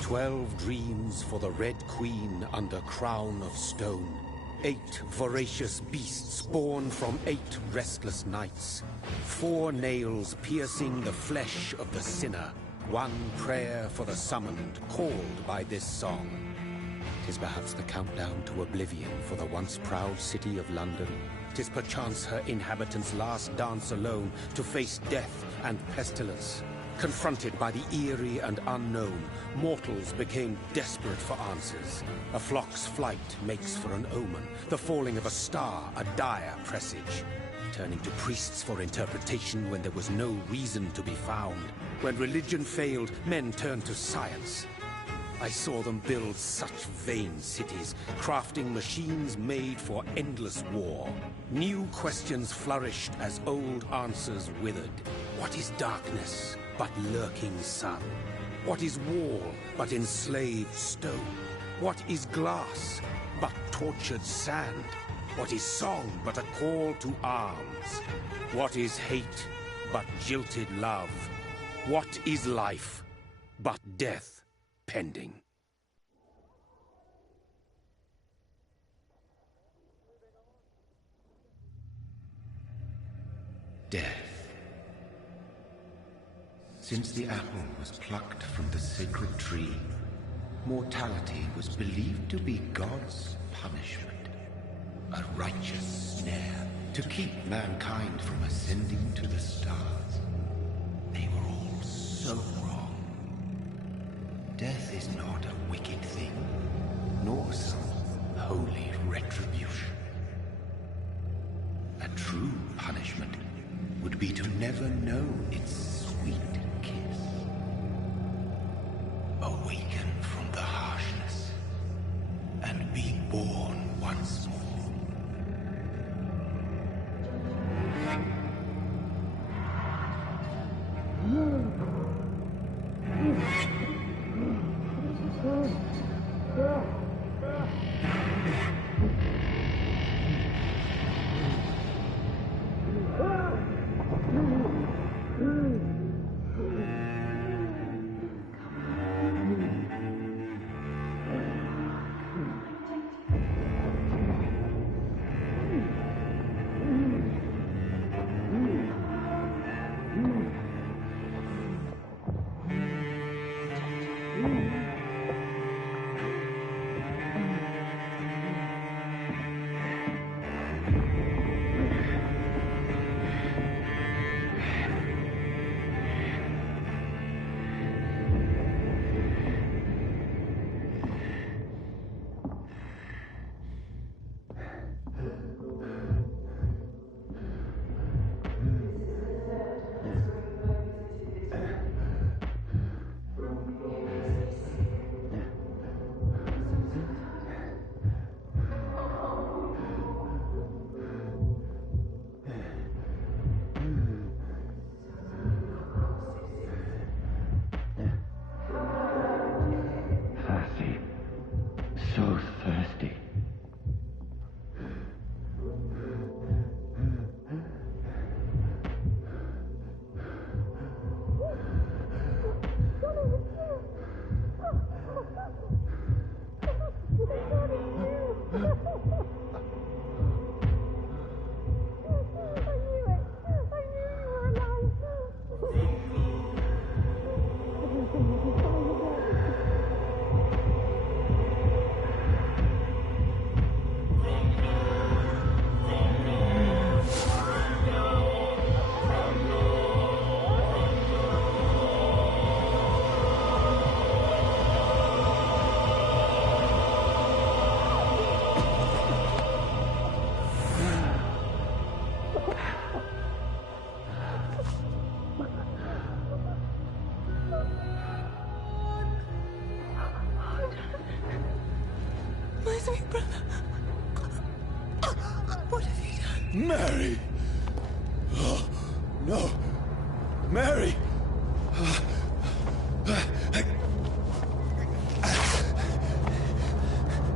12 dreams for the Red Queen under crown of stone. 8 voracious beasts born from 8 restless nights. 4 nails piercing the flesh of the sinner. 1 prayer for the summoned, called by this song. 'Tis perhaps the countdown to oblivion for the once proud city of London. 'Tis perchance her inhabitants' last dance alone to face death and pestilence. Confronted by the eerie and unknown, mortals became desperate for answers. A flock's flight makes for an omen, the falling of a star a dire presage. Turning to priests for interpretation when there was no reason to be found. When religion failed, men turned to science. I saw them build such vain cities, crafting machines made for endless war. New questions flourished as old answers withered. What is darkness but lurking sun? What is wall but enslaved stone? What is glass but tortured sand? What is song but a call to arms? What is hate but jilted love? What is life but death pending? Death. Since the apple was plucked from the sacred tree, mortality was believed to be God's punishment. A righteous snare to keep mankind from ascending to the stars. They were all so wrong. Death is not a wicked thing, nor some holy retribution. A true punishment would be to never know its sweet kiss. Awaken from the harshness and be born once more. Mary! Oh, no! Mary!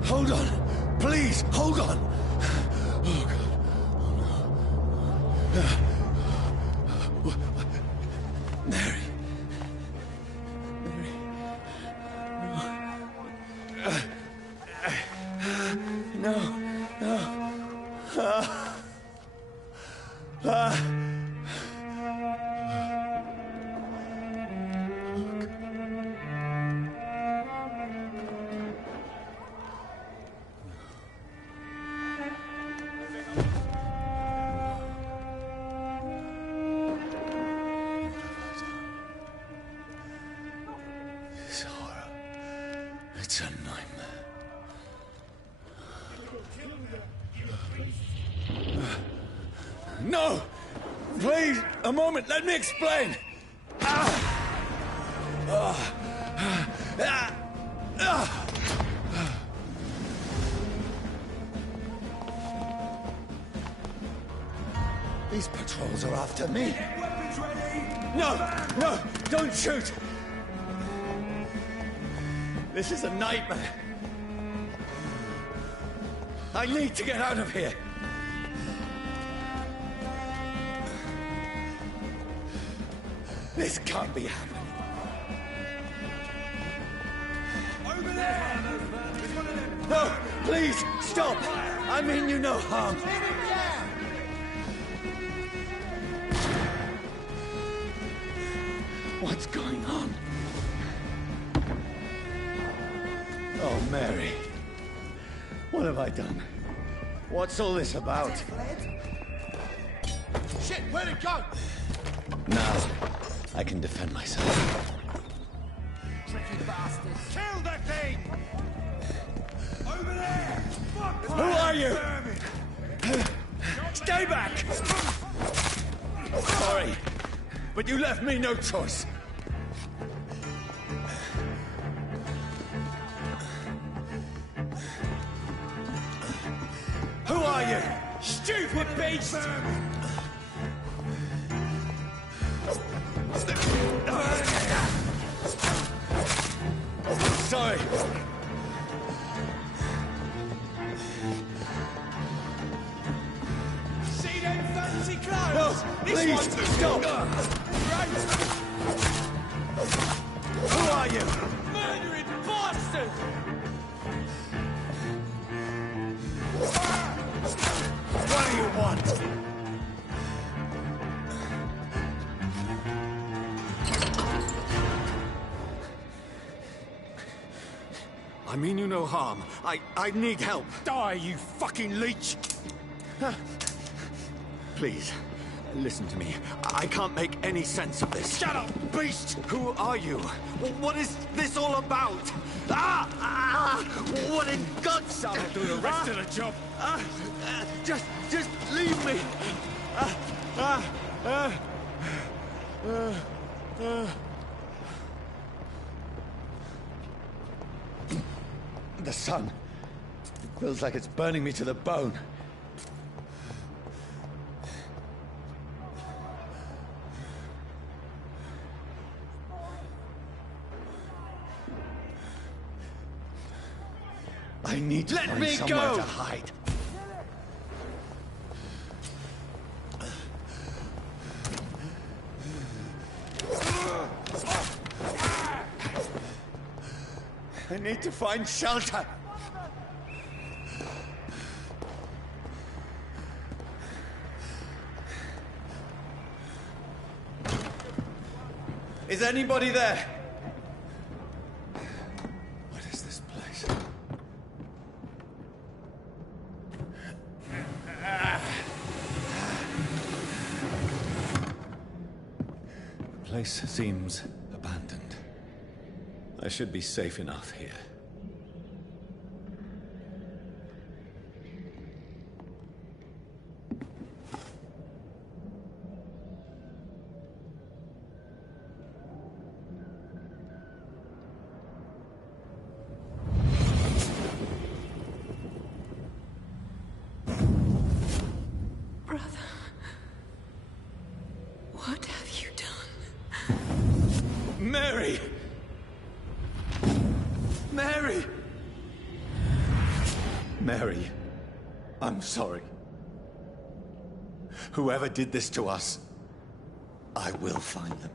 Hold on! Please, hold on! Oh, God. Oh, no. Mary! Mary! No. It's a nightmare. No! Please, a moment, let me explain! These patrols are after me. Get weapons ready! No! Don't shoot! This is a nightmare. I need to get out of here. This can't be happening. Over there! There's one of them! No, please, stop! I mean you no harm. What's going on? Oh, Mary. What have I done? What's all this about? Shit, where'd it go? Now, I can defend myself. Tricky bastards! Kill that thing! Over there! Fuck! Who are you? Vermin. Stay back! Sorry, but you left me no choice. Who are you? Stupid beast! Sorry. See them fancy clothes? No, This please, one's stop! Right. Who are you? Murdering bastard! What do you want? I mean you no harm. I need help. Die, you fucking leech! Please, listen to me. I can't make any sense of this. Shut up, beast! Who are you? What is this all about? What in God's name? I'll do the rest of the job. Just leave me. The sun. It feels like it's burning me to the bone. I need to find somewhere to hide. I need to find shelter. Is anybody there? What is this place? The place seems abandoned. I should be safe enough here. Brother, what have you done? Mary! Mary! Mary, I'm sorry. Whoever did this to us, I will find them.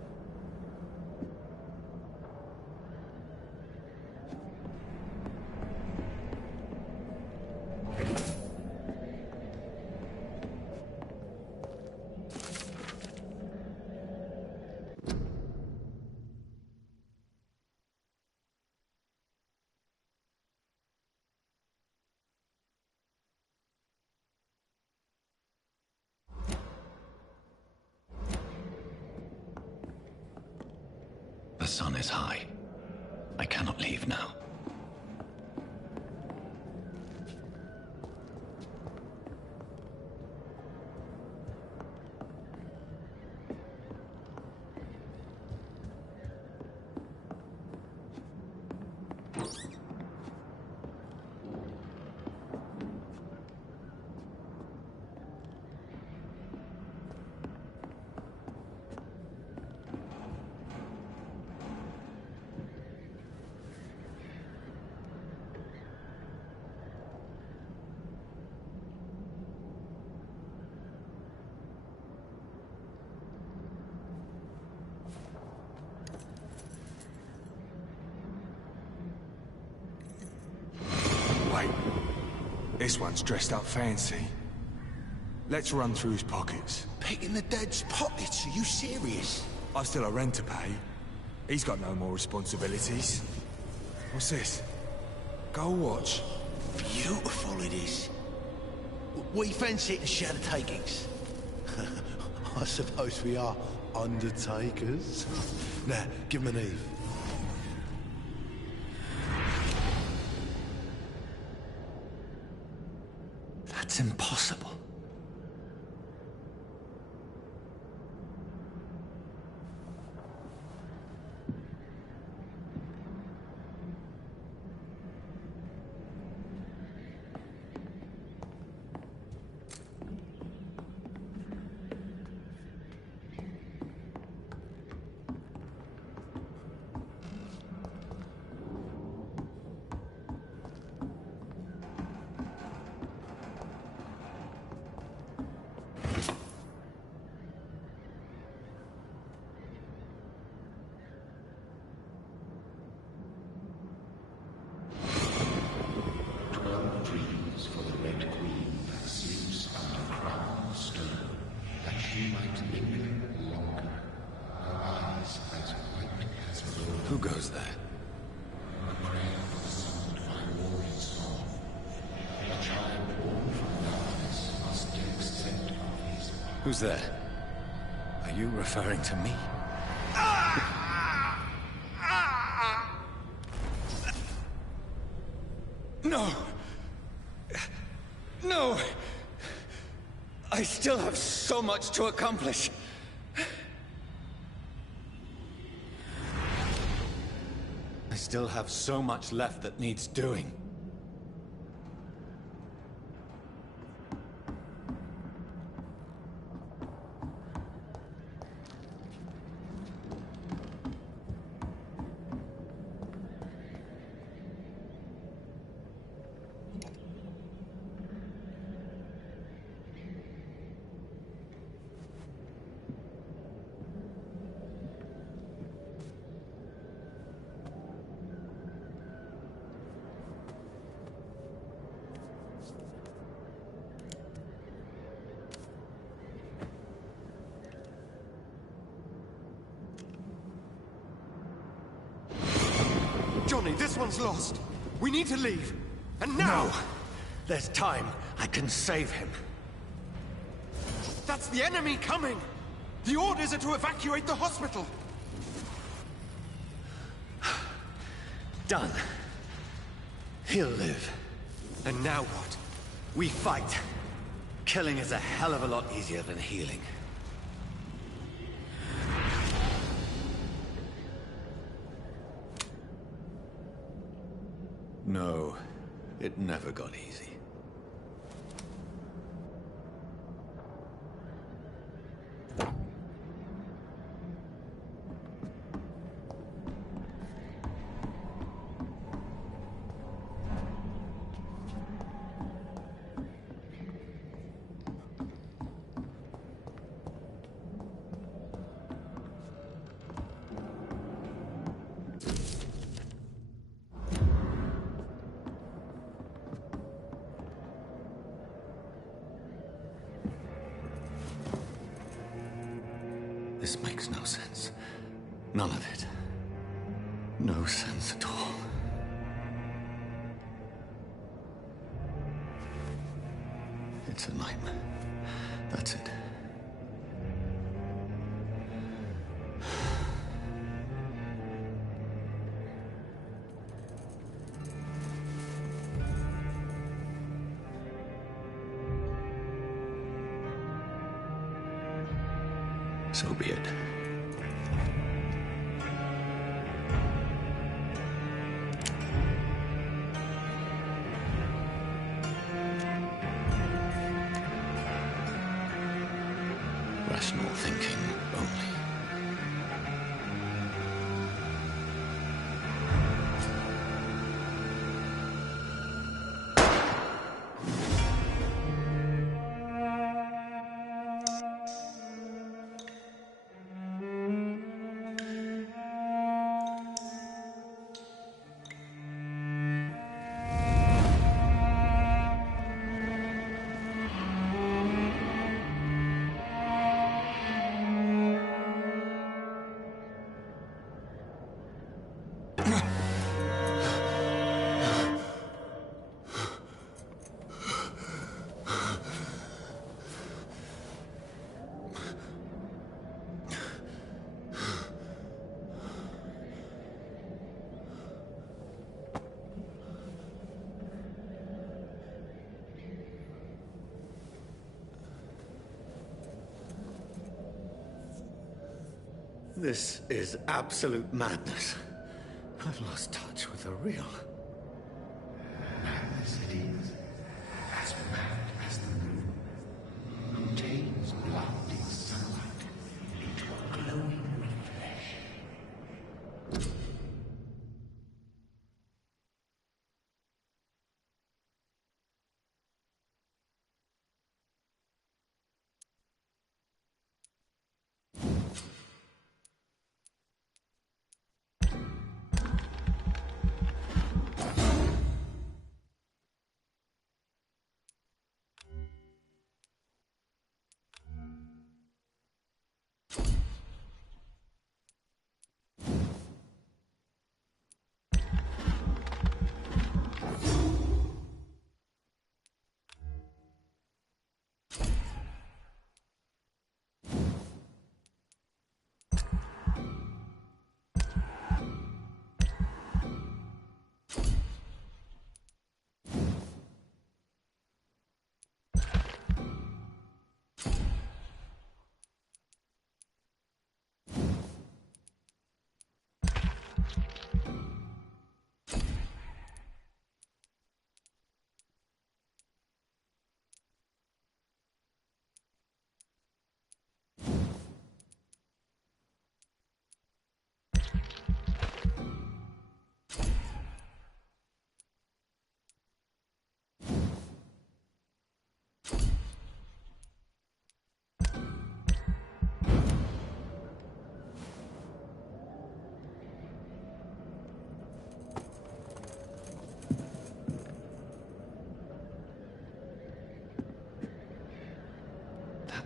The sun is high. I cannot leave now. This one's dressed up fancy. Let's run through his pockets. Picking the dead's pockets? Are you serious? I've still a rent to pay. He's got no more responsibilities. What's this? Gold watch. Beautiful it is. We fancy it and share the takings. I suppose we are undertakers. Now, give him an Eve. That's impossible. Who goes there? Who's there? Are you referring to me? No! No! I still have so much to accomplish. I still have so much left that needs doing. Johnny, this one's lost. We need to leave. And now! No! There's time. I can save him. That's the enemy coming! The orders are to evacuate the hospital! Done. He'll live. And now what? We fight. Killing is a hell of a lot easier than healing. No, it never got easy. This makes no sense. None of it. No sense at all. It's a nightmare. That's it. So be it. This is absolute madness. I've lost touch with the real. Madness it is. As mad as the moon. Obtains blinding sunlight into a glowing reflection.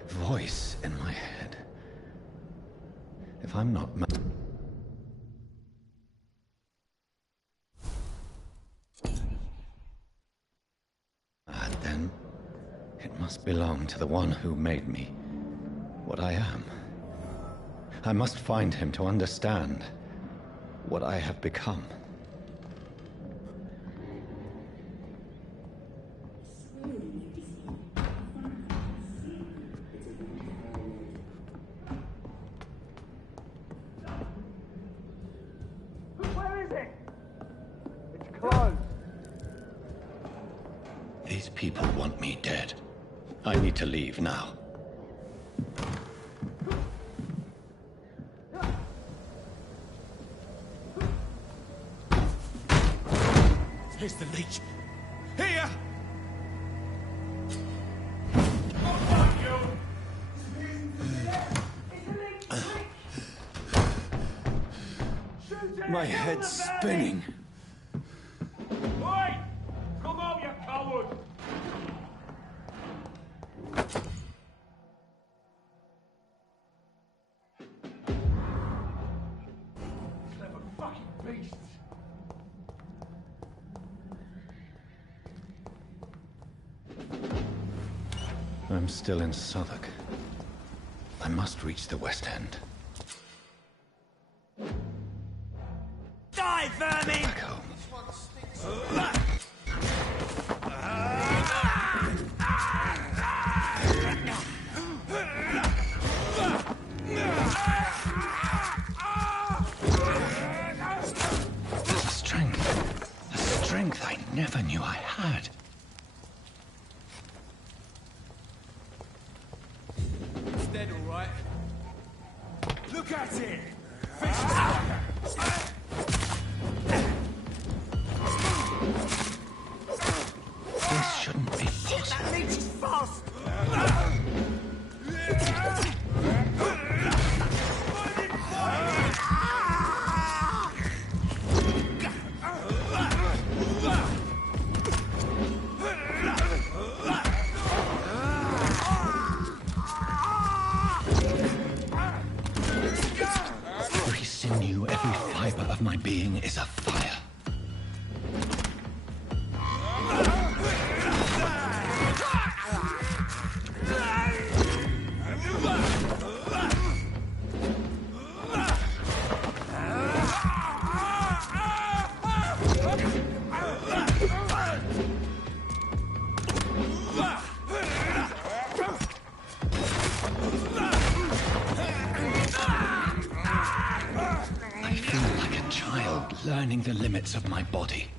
Voice in my head. If I'm not mad, then it must belong to the one who made me what I am. I must find him to understand what I have become. These people want me dead. I need to leave now. Here's the leech. Here! My head's spinning. Oi! Come out, you coward! Clever fucking beasts! I'm still in Southwark. I must reach the West End. Die, vermin! Back home. A strength I never knew I had. It's dead, all right. Look at it! This shouldn't be possible. That leech is fast! bits of my body.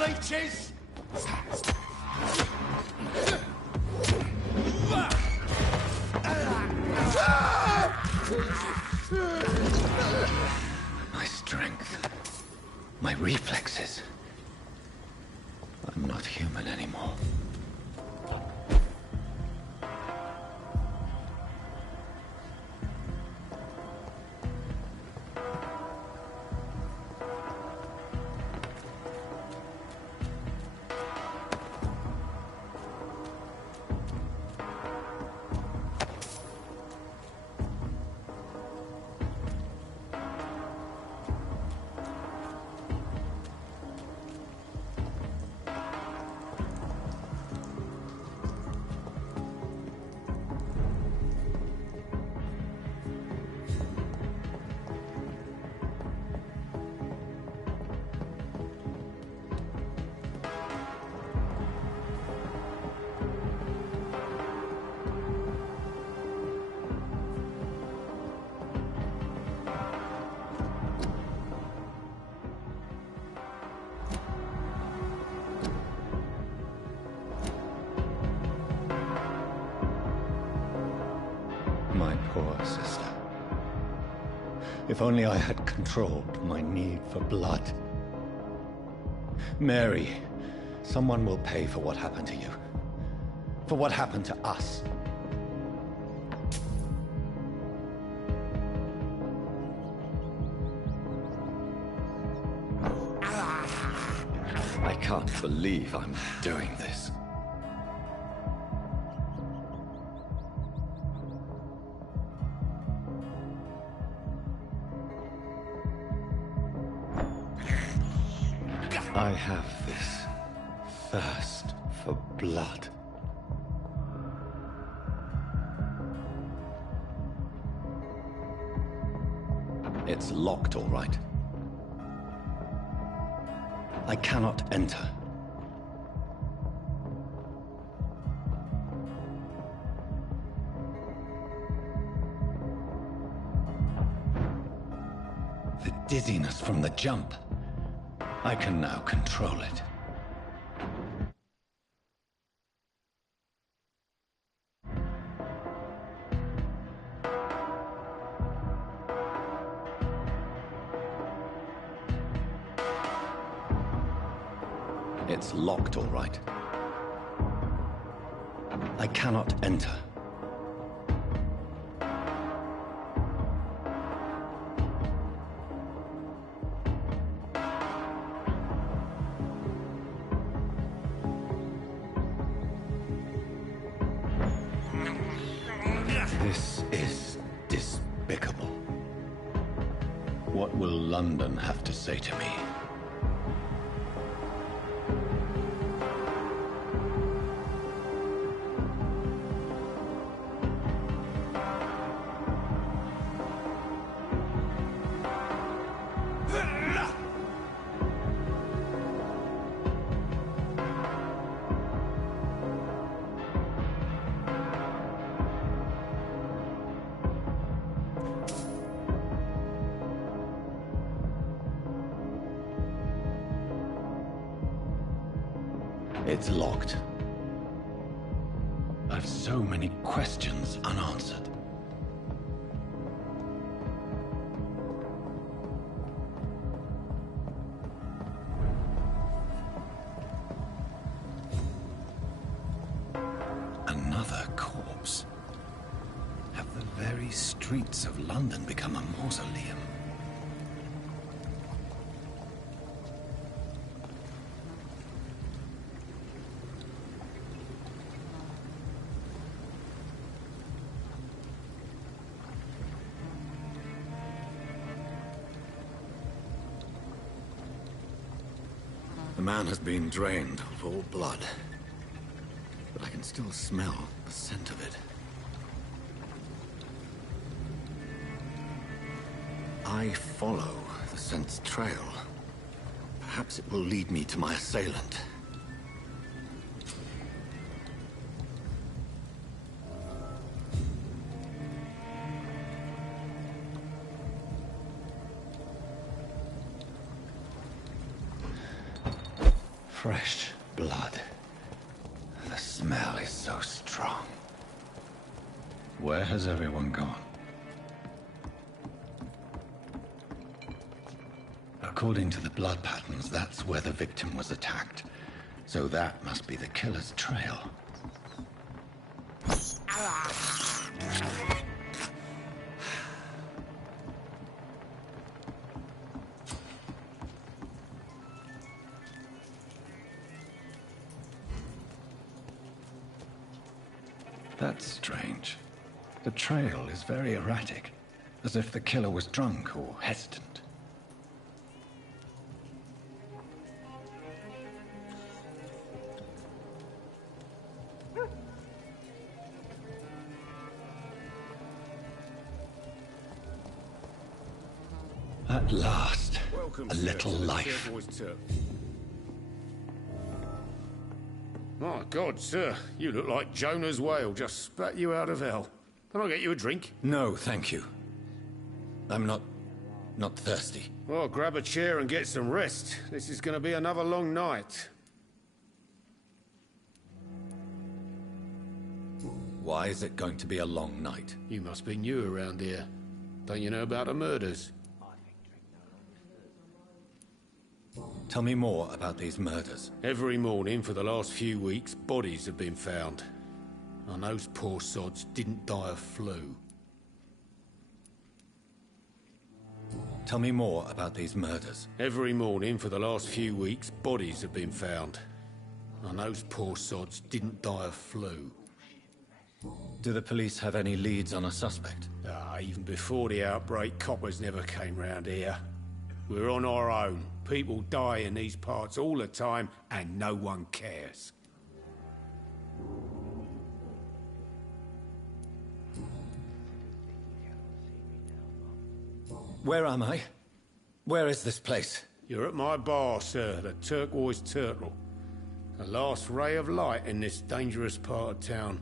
Leeches! My strength, my reflexes. I'm not human anymore. My poor sister. If only I had controlled my need for blood. Mary, someone will pay for what happened to you. For what happened to us. I can't believe I'm doing this. I have this thirst for blood. It's locked, all right. I cannot enter. The dizziness from the jump. I can now control it. It's locked, all right. I cannot enter. This is despicable. What will London have to say to me? It's locked. I've so many questions unanswered. Another corpse. Have the very streets of London become a mausoleum? The man has been drained of all blood, but I can still smell the scent of it. I follow the scent's trail. Perhaps it will lead me to my assailant. Fresh blood. The smell is so strong. Where has everyone gone? According to the blood patterns, that's where the victim was attacked. So that must be the killer's trail. That's strange. The trail is very erratic, as if the killer was drunk or hesitant. At last, Welcome, a sir, little to the life. Turquoise Turtle. My God, sir, you look like Jonah's whale just spat you out of hell. Can I get you a drink? No, thank you. I'm not thirsty. Well, grab a chair and get some rest. This is going to be another long night. Why is it going to be a long night? You must be new around here. Don't you know about the murders? Tell me more about these murders. Every morning for the last few weeks, bodies have been found. And those poor sods didn't die of flu. Tell me more about these murders. Every morning for the last few weeks, bodies have been found. And those poor sods didn't die of flu. Do the police have any leads on a suspect? Even before the outbreak, coppers never came round here. We're on our own. People die in these parts all the time, and no one cares. Where am I? Where is this place? You're at my bar, sir, the Turquoise Turtle. The last ray of light in this dangerous part of town.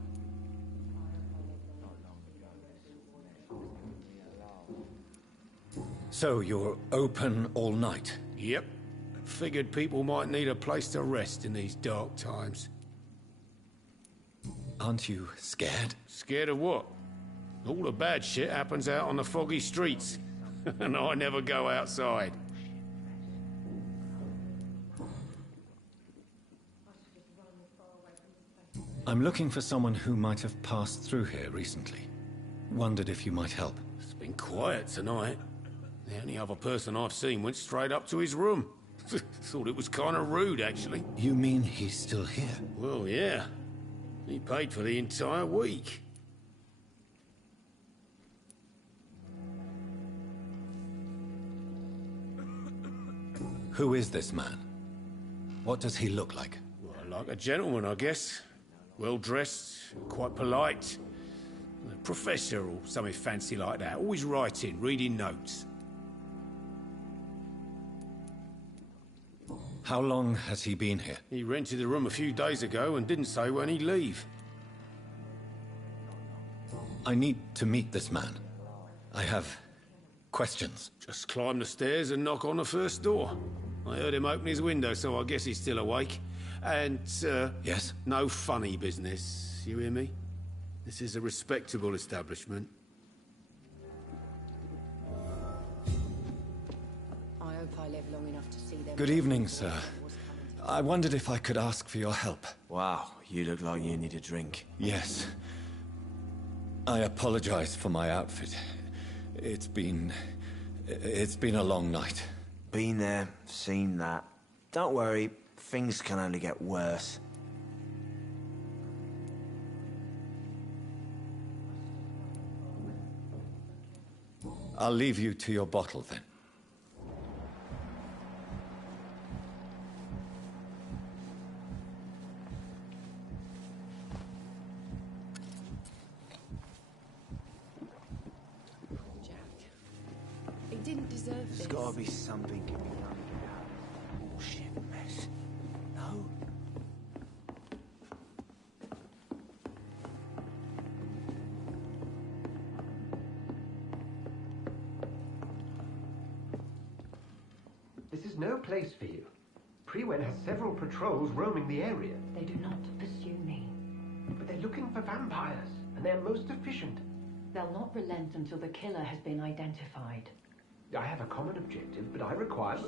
So you're open all night? Yep. Figured people might need a place to rest in these dark times. Aren't you scared? Scared of what? All the bad shit happens out on the foggy streets. And I never go outside. I'm looking for someone who might have passed through here recently. Wondered if you might help. It's been quiet tonight. The only other person I've seen went straight up to his room. Thought it was kind of rude, actually. You mean he's still here? Well, yeah. He paid for the entire week. Who is this man? What does he look like? Well, like a gentleman, I guess. Well-dressed, quite polite. A professor or something fancy like that. Always writing, reading notes. How long has he been here? He rented the room a few days ago and didn't say when he'd leave. I need to meet this man. I have questions. Just climb the stairs and knock on the first door. I heard him open his window, so I guess he's still awake. And, Yes? no funny business, you hear me? This is a respectable establishment. I hope I live long enough to see them. Good evening, sir. I wondered if I could ask for your help. Wow, you look like you need a drink. Yes. I apologize for my outfit. It's been a long night. Been there, seen that. Don't worry, things can only get worse. I'll leave you to your bottle then. Jack. He didn't deserve this. There's gotta be something can be done to get out of this bullshit mess. No? This is no place for you. Freewen has several patrols roaming the area. They do not pursue me. But they're looking for vampires, and they're most efficient. They'll not relent until the killer has been identified. I have a common objective, but I require...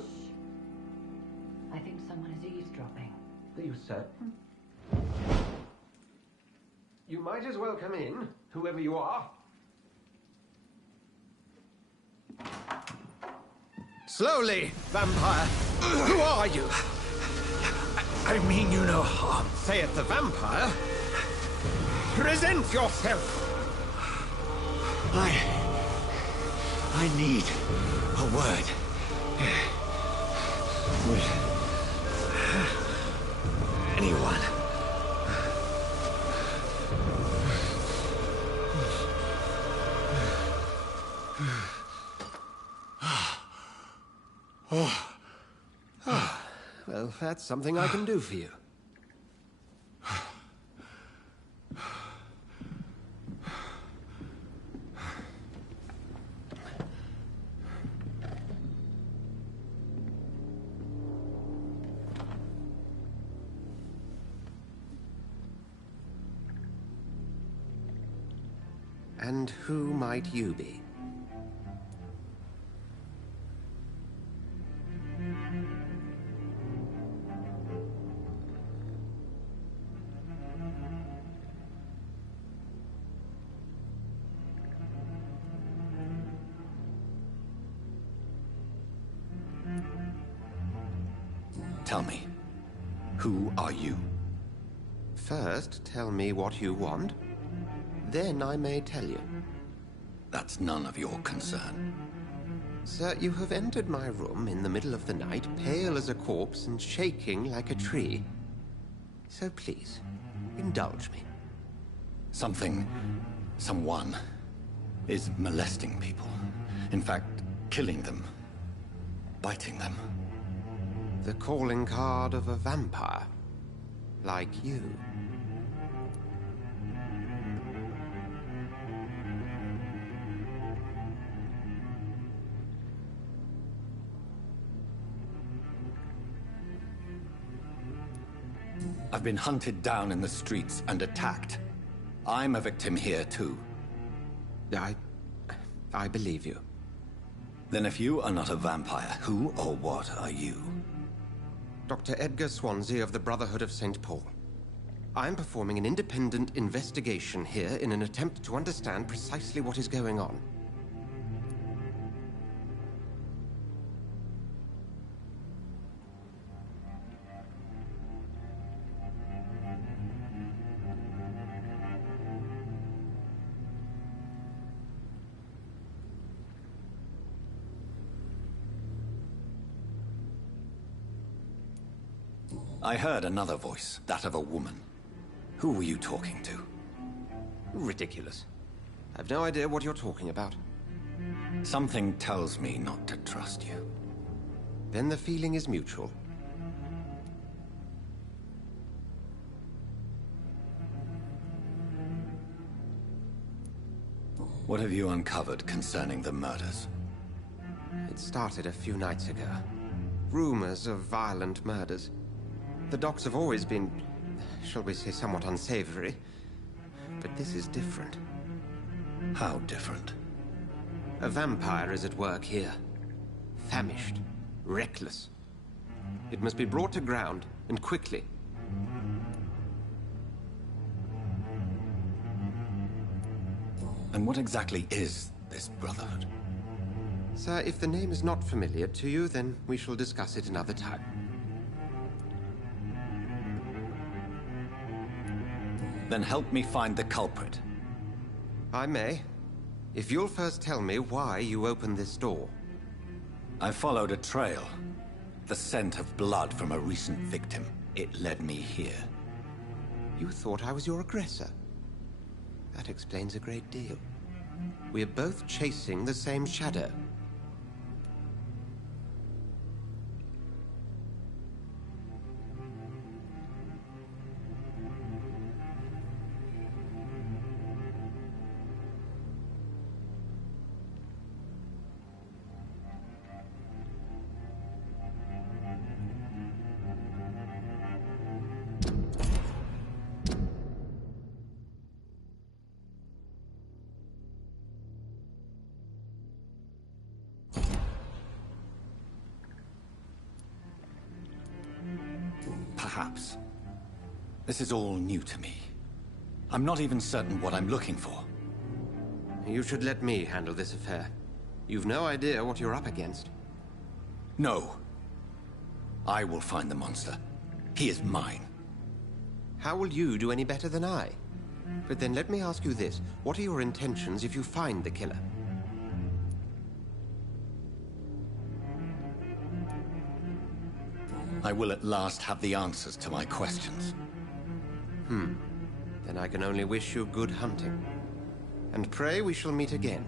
I think someone is eavesdropping. Are you certain? You might as well come in, whoever you are. Slowly, vampire! Who are you? I mean you no harm. Saith the vampire. Present yourself! I need a word. Would anyone? Well, that's something I can do for you. And who might you be? Tell me, who are you? First, tell me what you want. Then I may tell you. That's none of your concern. Sir, you have entered my room in the middle of the night, pale as a corpse and shaking like a tree. So please, indulge me. Someone is molesting people. In fact, killing them. Biting them. The calling card of a vampire. Like you. I've been hunted down in the streets and attacked. I'm a victim here, too. I believe you. Then if you are not a vampire, who or what are you? Dr. Edgar Swansea of the Brotherhood of St. Paul. I'm performing an independent investigation here in an attempt to understand precisely what is going on. I heard another voice, that of a woman. Who were you talking to? Ridiculous. I've no idea what you're talking about. Something tells me not to trust you. Then the feeling is mutual. What have you uncovered concerning the murders? It started a few nights ago. Rumors of violent murders. The docs have always been, shall we say, somewhat unsavory. But this is different. How different? A vampire is at work here. Famished. Reckless. It must be brought to ground, and quickly. And what exactly is this Brotherhood? Sir, if the name is not familiar to you, then we shall discuss it another time. Then help me find the culprit. I may. If you'll first tell me why you opened this door. I followed a trail. The scent of blood from a recent victim. It led me here. You thought I was your aggressor. That explains a great deal. We're both chasing the same shadow. Perhaps. This is all new to me. I'm not even certain what I'm looking for. You should let me handle this affair. You've no idea what you're up against. No. I will find the monster. He is mine. How will you do any better than I? But then let me ask you this. What are your intentions if you find the killer? I will at last have the answers to my questions. Then I can only wish you good hunting. And pray we shall meet again.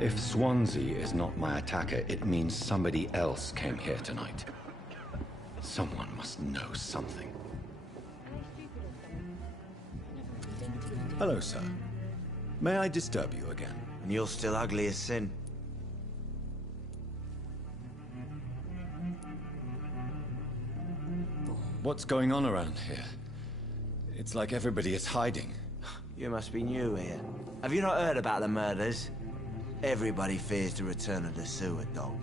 If Swansea is not my attacker, it means somebody else came here tonight. Someone must know something. Hello, sir. May I disturb you again? And you're still ugly as sin. What's going on around here? It's like everybody is hiding. You must be new here. Have you not heard about the murders? Everybody fears the return of the sewer dog.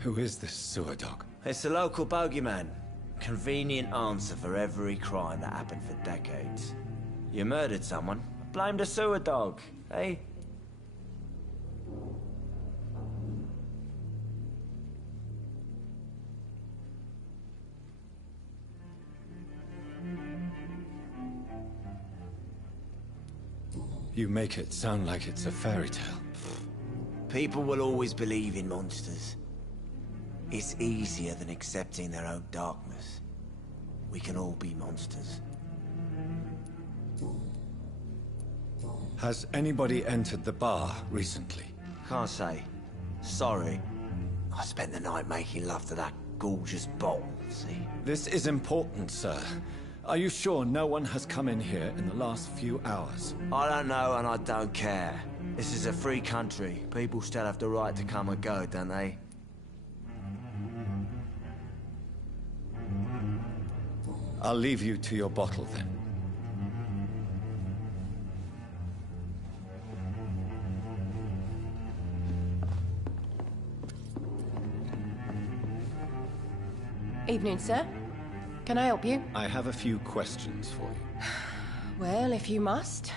Who is this sewer dog? It's the local bogeyman. Convenient answer for every crime that happened for decades. You murdered someone, blame the sewer dog, eh? You make it sound like it's a fairy tale. People will always believe in monsters. It's easier than accepting their own darkness. We can all be monsters. Has anybody entered the bar recently? Can't say. Sorry. I spent the night making love to that gorgeous bottle, see? This is important, sir. Are you sure no one has come in here in the last few hours? I don't know and I don't care. This is a free country. People still have the right to come and go, don't they? I'll leave you to your bottle then. Evening, sir. Can I help you? I have a few questions for you. Well, if you must.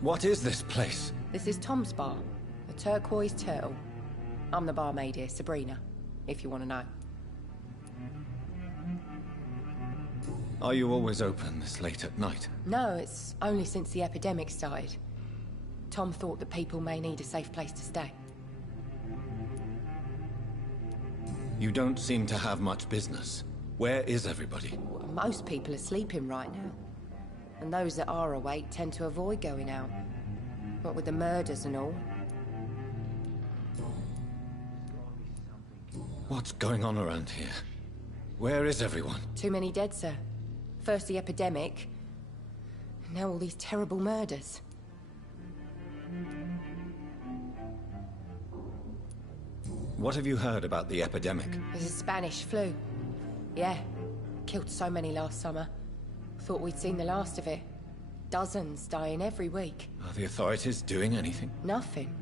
What is this place? This is Tom's bar, the Turquoise Turtle. I'm the barmaid here, Sabrina, if you want to know. Are you always open this late at night? No, it's only since the epidemic started. Tom thought that people may need a safe place to stay. You don't seem to have much business. Where is everybody? Most people are sleeping right now. And those that are awake tend to avoid going out. What with the murders and all. What's going on around here? Where is everyone? Too many dead, sir. First the epidemic, and now all these terrible murders. What have you heard about the epidemic? There's a Spanish flu. Yeah, killed so many last summer. Thought we'd seen the last of it. Dozens dying every week. Are the authorities doing anything? Nothing.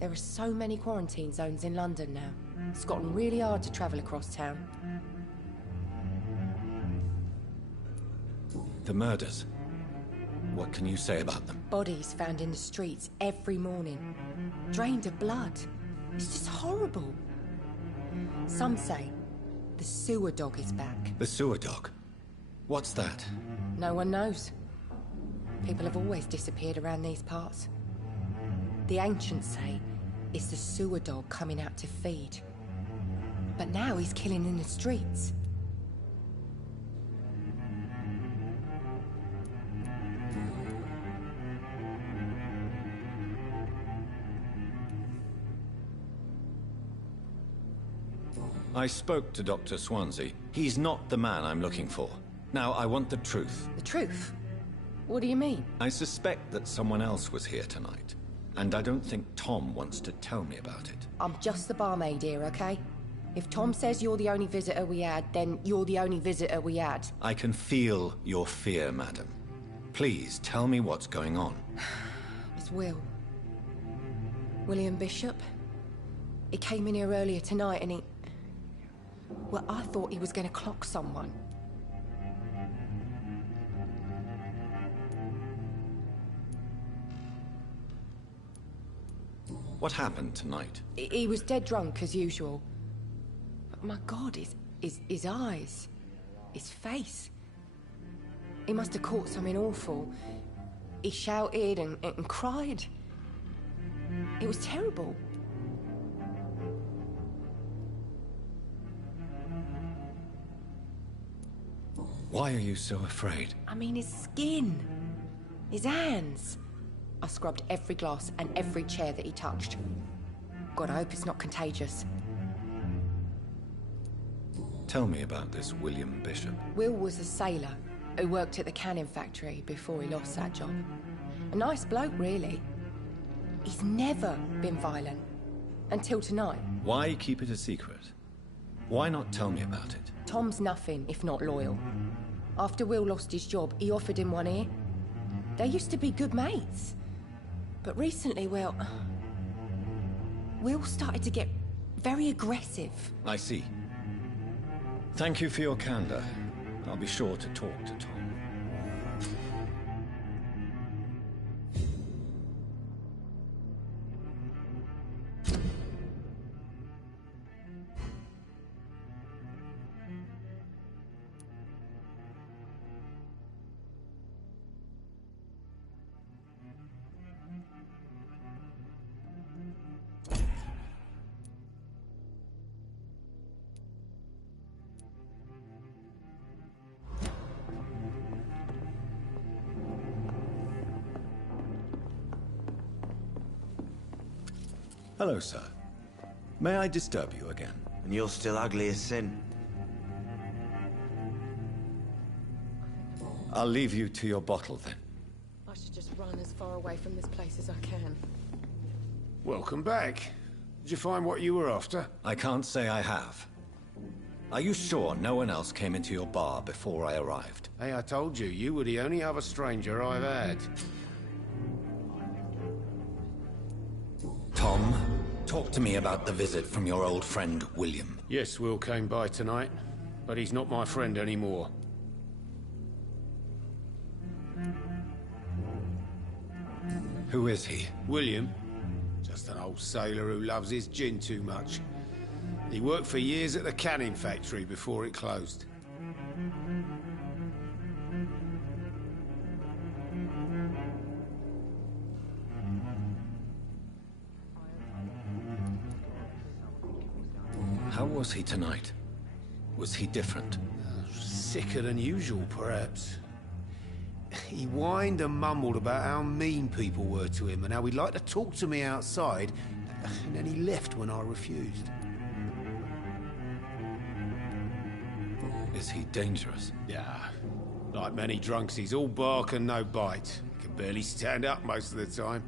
There are so many quarantine zones in London now. It's gotten really hard to travel across town. The murders. What can you say about them? Bodies found in the streets every morning. Drained of blood. It's just horrible. Some say the sewer dog is back. The sewer dog? What's that? No one knows. People have always disappeared around these parts. The ancients say it's the sewer dog coming out to feed. But now he's killing in the streets. I spoke to Dr. Swansea. He's not the man I'm looking for. Now, I want the truth. The truth? What do you mean? I suspect that someone else was here tonight, and I don't think Tom wants to tell me about it. I'm just the barmaid here, okay? If Tom says you're the only visitor we had, then you're the only visitor we had. I can feel your fear, madam. Please, tell me what's going on. It's Will. William Bishop. He came in here earlier tonight and he... Well, I thought he was going to clock someone. What happened tonight? He was dead drunk, as usual. But my God, his eyes. His face. He must have caught something awful. He shouted and cried. It was terrible. Why are you so afraid? I mean, his skin. His hands. I scrubbed every glass and every chair that he touched. God, I hope it's not contagious. Tell me about this William Bishop. Will was a sailor who worked at the canning factory before he lost that job. A nice bloke, really. He's never been violent. Until tonight. Why keep it a secret? Why not tell me about it? Tom's nothing if not loyal. After Will lost his job, he offered him one ear. They used to be good mates. But recently, well... Will started to get very aggressive. I see. Thank you for your candor. I'll be sure to talk to Tom. Hello, sir. May I disturb you again? And you're still ugly as sin. I'll leave you to your bottle, then. I should just run as far away from this place as I can. Welcome back. Did you find what you were after? I can't say I have. Are you sure no one else came into your bar before I arrived? Hey, I told you, you were the only other stranger I've had. Tom, talk to me about the visit from your old friend, William. Yes, Will came by tonight, but he's not my friend anymore. Who is he? William. Just an old sailor who loves his gin too much. He worked for years at the canning factory before it closed. How was he tonight? Was he different? Sicker than usual, perhaps. He whined and mumbled about how mean people were to him and how he'd like to talk to me outside, and then he left when I refused. Is he dangerous? Yeah. Like many drunks, he's all bark and no bite. Can barely stand up most of the time.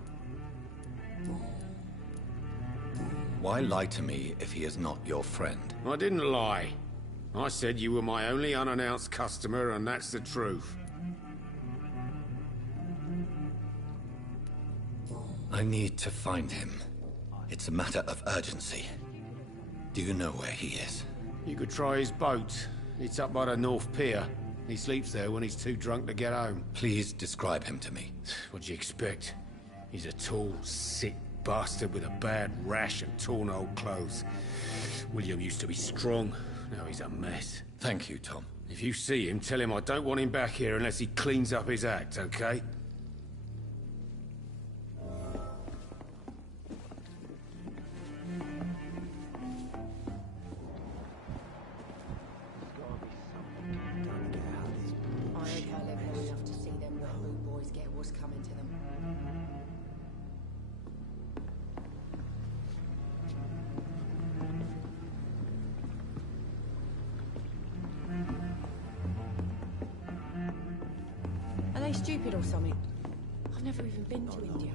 Why lie to me if he is not your friend? I didn't lie. I said you were my only unannounced customer, and that's the truth. I need to find him. It's a matter of urgency. Do you know where he is? You could try his boat. It's up by the North Pier. He sleeps there when he's too drunk to get home. Please describe him to me. What'd you expect? He's a tall, sick bastard with a bad rash and torn old clothes. William used to be strong. Now he's a mess. Thank you, Tom. If you see him, tell him I don't want him back here unless he cleans up his act, okay? I hope I live long enough to see them wet boot boys get what's coming to them. stupid or something? I've never even been to India.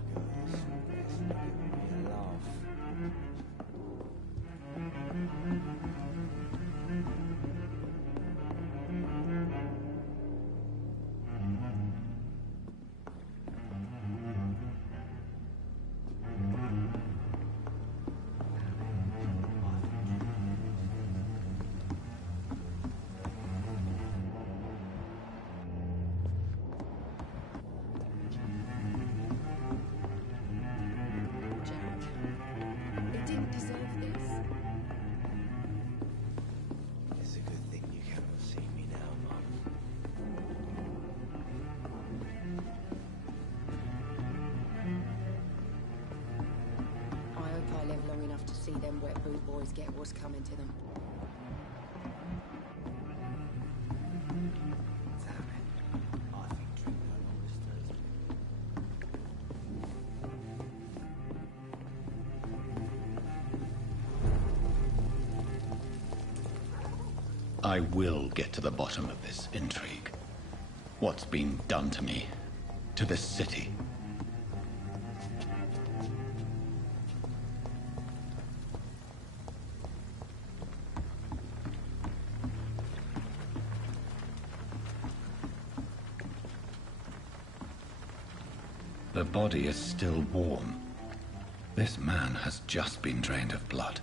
See them wet boot boys get what's coming to them. I will get to the bottom of this intrigue. What's been done to me, to this city. The body is still warm. This man has just been drained of blood.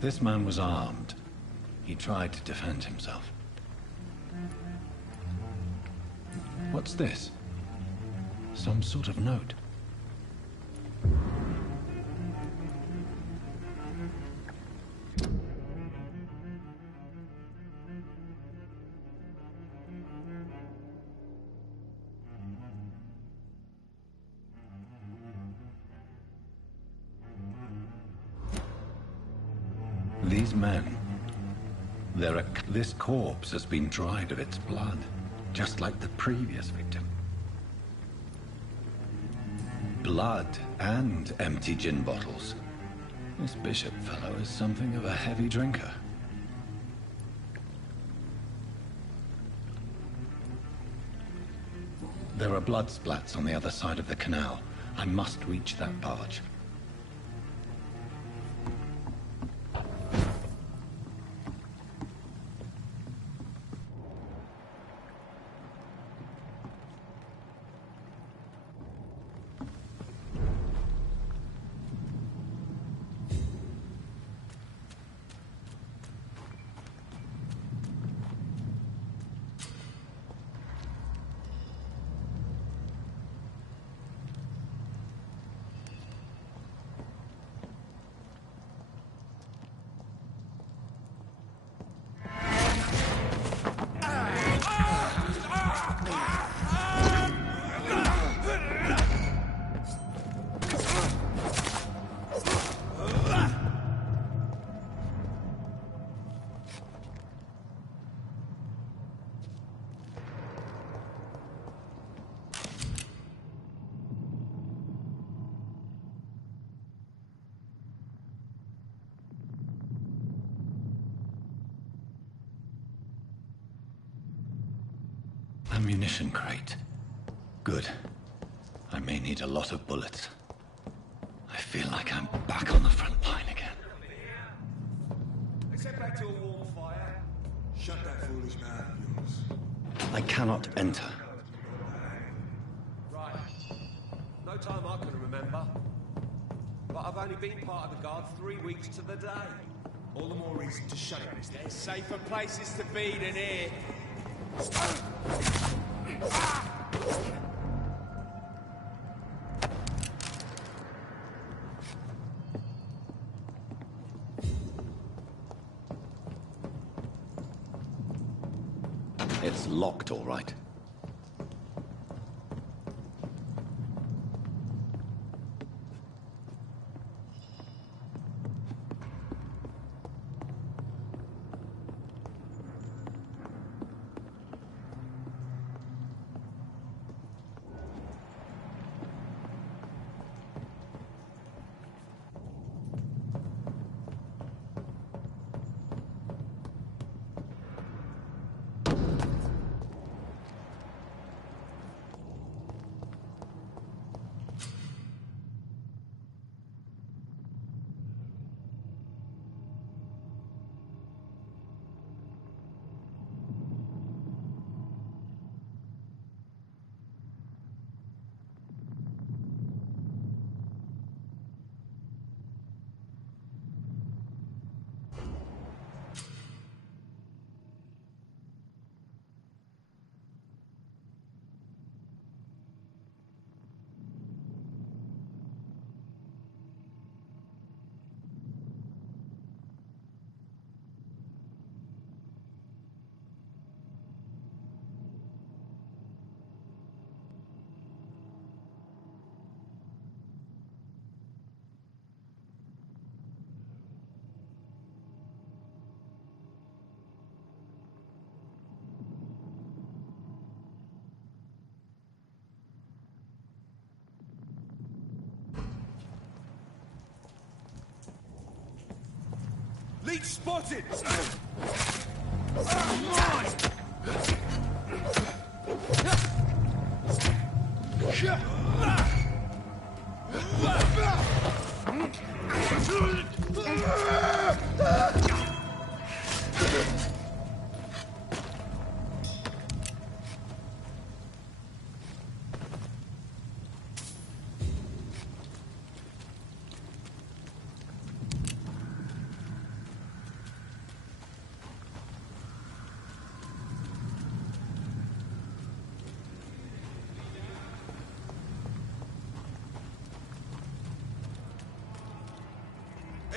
This man was armed. He tried to defend himself. What's this? Some sort of note. These men, this corpse has been dried of its blood, just like the previous victim. Blood and empty gin bottles. This bishop fellow is something of a heavy drinker. There are blood splats on the other side of the canal. I must reach that barge. Ammunition crate. Good. I may need a lot of bullets. I feel like I'm back on the front line again. Let's head back to a warm fire. Shut that foolish mouth of yours. I cannot enter. Right. No time I can remember. But I've only been part of the guard 3 weeks to the day. All the more reason to shut it, mister. There's safer places to be than here. It's locked, all right. Leech spotted!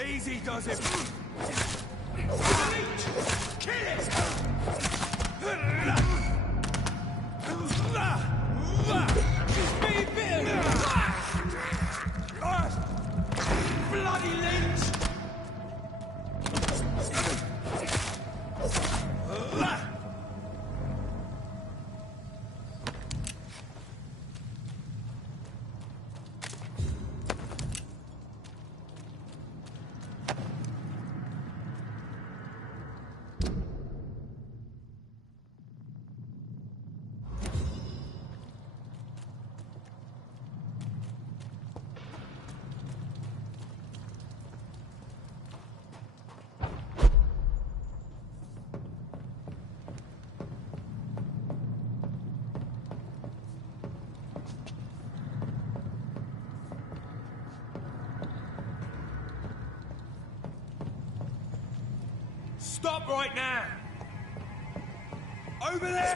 Easy does it! Kill it! Bloody leech! Stop right now! Over there!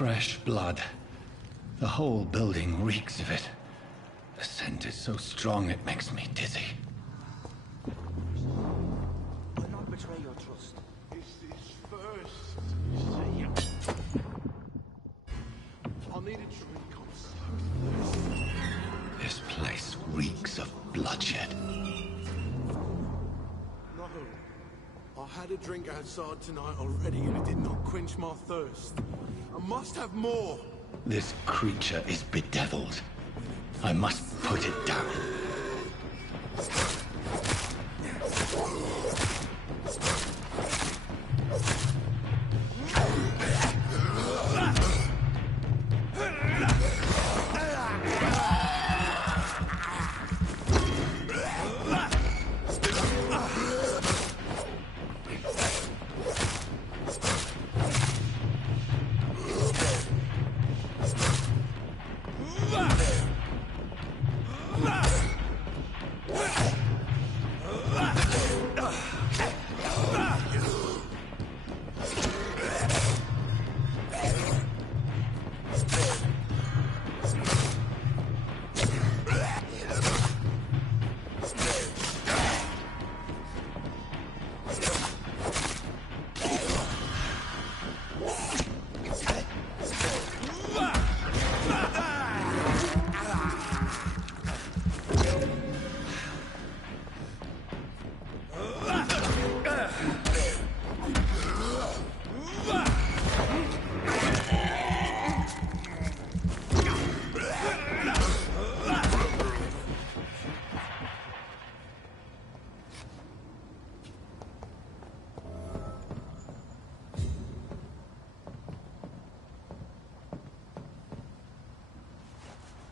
Fresh blood. The whole building reeks of it. The scent is so strong it makes me dizzy. Do not betray your trust. This is first. I'll need a drink. I'm so thirsty. This place reeks of bloodshed. No. I had a drink outside tonight already and it did not quench my thirst. I must have more. This creature is bedeviled. I must put it down.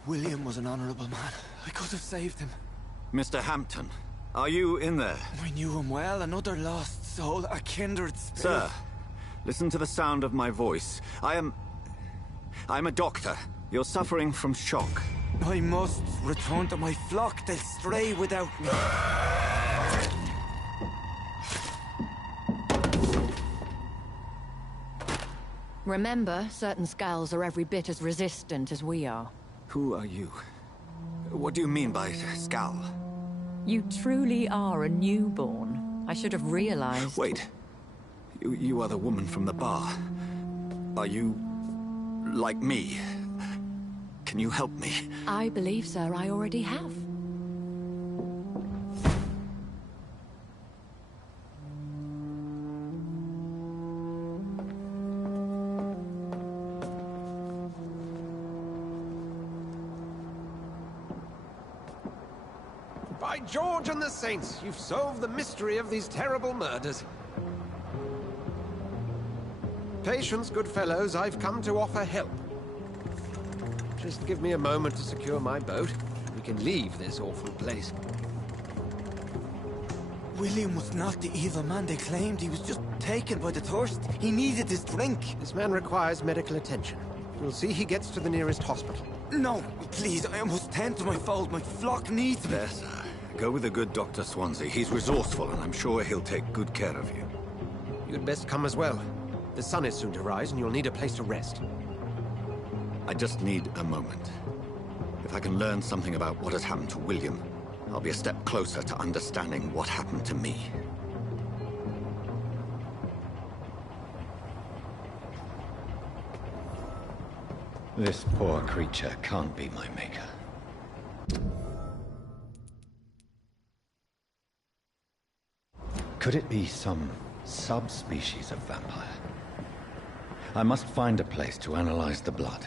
William was an honorable man. I could have saved him. Mr. Hampton, are you in there? I knew him well, another lost soul, a kindred spirit. Sir, listen to the sound of my voice. I'm a doctor. You're suffering from shock. I must return to my flock. They'll stray without me. Remember, certain skulls are every bit as resistant as we are. Who are you? What do you mean by Skal? You truly are a newborn. I should have realized. Wait. You are the woman from the bar. Are you... like me? Can you help me? I believe, sir, I already have. By George and the Saints, you've solved the mystery of these terrible murders. Patience, good fellows, I've come to offer help. Just give me a moment to secure my boat. We can leave this awful place. William was not the evil man they claimed. He was just taken by the thirst. He needed his drink. This man requires medical attention. We'll see he gets to the nearest hospital. No, please, I must tend to my fold. My flock needs me. Yes, sir. Go with the good Dr. Swansea. He's resourceful, and I'm sure he'll take good care of you. You'd best come as well. The sun is soon to rise, and you'll need a place to rest. I just need a moment. If I can learn something about what has happened to William, I'll be a step closer to understanding what happened to me. This poor creature can't be my maker. Could it be some subspecies of vampire? I must find a place to analyze the blood.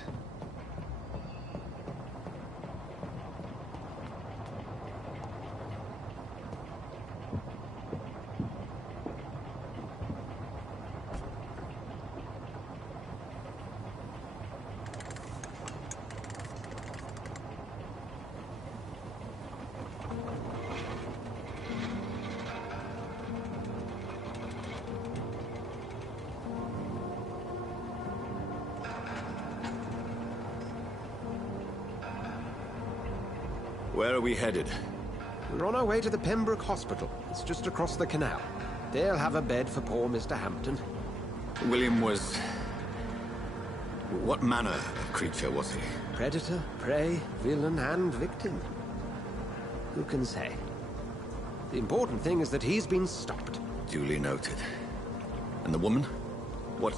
Where are we headed? We're on our way to the Pembroke Hospital. It's just across the canal. They'll have a bed for poor Mr. Hampton. William was... what manner of creature was he? Predator, prey, villain, and victim. Who can say? The important thing is that he's been stopped. Duly noted. And the woman? What...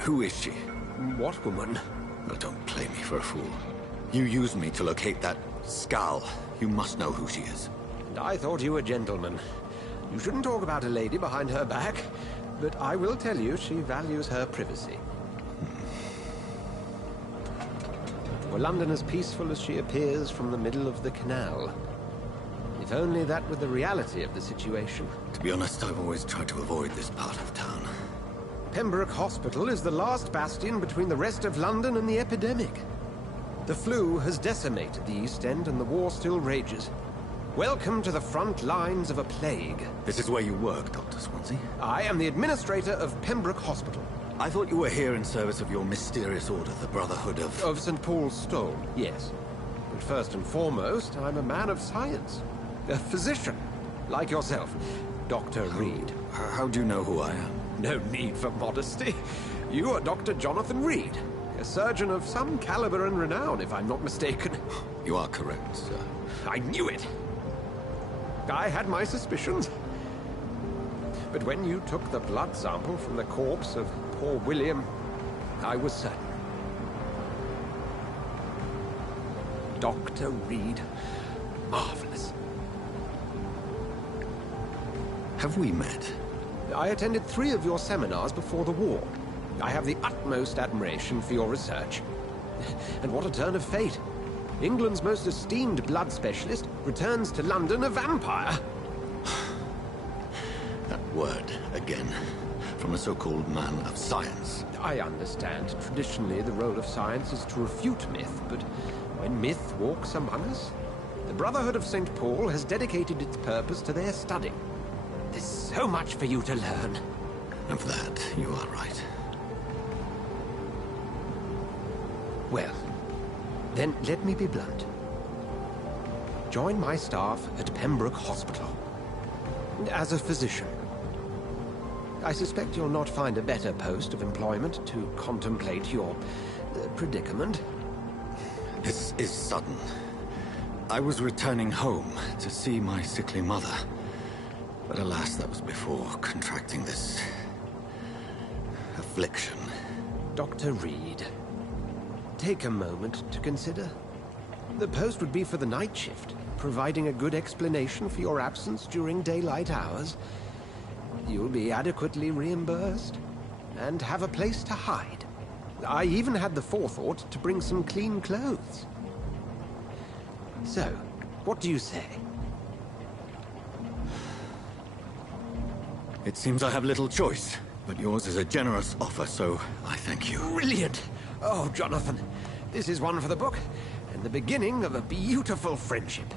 who is she? What woman? Oh, don't play me for a fool. You used me to locate that Skal. You must know who she is. And I thought you a gentleman. You shouldn't talk about a lady behind her back, but I will tell you she values her privacy. Were London as peaceful as she appears from the middle of the canal? If only that were the reality of the situation. To be honest, I've always tried to avoid this part of town. Pembroke Hospital is the last bastion between the rest of London and the epidemic. The flu has decimated the East End and the war still rages. Welcome to the front lines of a plague. This is where you work, Dr. Swansea? I am the administrator of Pembroke Hospital. I thought you were here in service of your mysterious order, the Brotherhood of... Of St. Paul's Stone, yes. But first and foremost, I'm a man of science. A physician, like yourself, Dr. Reed. How do you know who I am? No need for modesty. You are Dr. Jonathan Reed. A surgeon of some caliber and renown, if I'm not mistaken. You are correct, sir. I knew it! I had my suspicions. But when you took the blood sample from the corpse of poor William, I was certain. Dr. Reed. Marvelous. Have we met? I attended 3 of your seminars before the war. I have the utmost admiration for your research. And what a turn of fate. England's most esteemed blood specialist returns to London a vampire. That word, again. From a so-called man of science. I understand. Traditionally, the role of science is to refute myth, but when myth walks among us, the Brotherhood of St. Paul has dedicated its purpose to their study. There's so much for you to learn. Of that, you are right. Well, then let me be blunt. Join my staff at Pembroke Hospital. As a physician. I suspect you'll not find a better post of employment to contemplate your predicament. This is sudden. I was returning home to see my sickly mother. But alas, that was before contracting this affliction. Dr. Reed, take a moment to consider. The post would be for the night shift, providing a good explanation for your absence during daylight hours. You'll be adequately reimbursed, and have a place to hide. I even had the forethought to bring some clean clothes. So, what do you say? It seems I have little choice, but yours is a generous offer, so I thank you. Brilliant! Oh, Jonathan, this is one for the book, and the beginning of a beautiful friendship.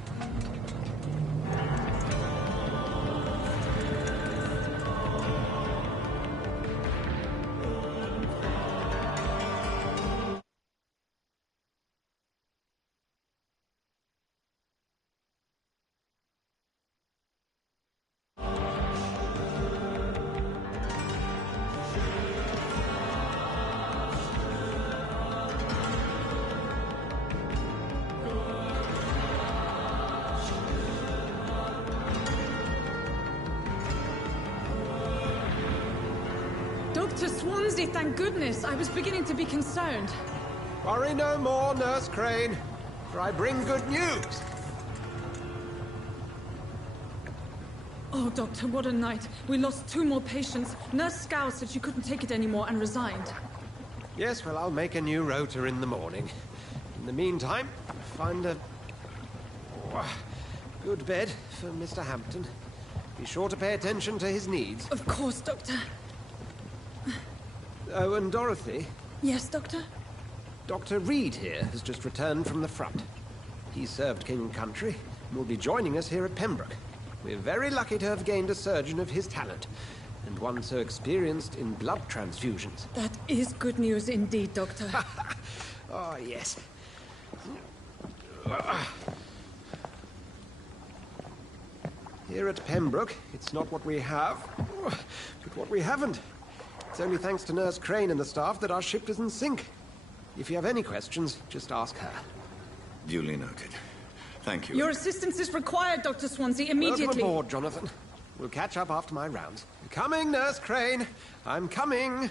Dr. Swansea, thank goodness. I was beginning to be concerned. Worry no more, Nurse Crane, for I bring good news. Oh, Doctor, what a night. We lost 2 more patients. Nurse Scow said she couldn't take it anymore and resigned. Yes, well, I'll make a new rota in the morning. In the meantime, find a good bed for Mr. Hampton. Be sure to pay attention to his needs. Of course, Doctor. Oh, and Dorothy? Yes, Doctor? Dr. Reed here has just returned from the front. He served King and Country and will be joining us here at Pembroke. We're very lucky to have gained a surgeon of his talent, and one so experienced in blood transfusions. That is good news indeed, Doctor. Oh, yes. Here at Pembroke, it's not what we have, but what we haven't. It's only thanks to Nurse Crane and the staff that our ship doesn't sink. If you have any questions, just ask her. Duly noted. Thank you. Your assistance is required, Dr. Swansea, immediately. Welcome aboard, Jonathan. We'll catch up after my rounds. Coming, Nurse Crane. I'm coming.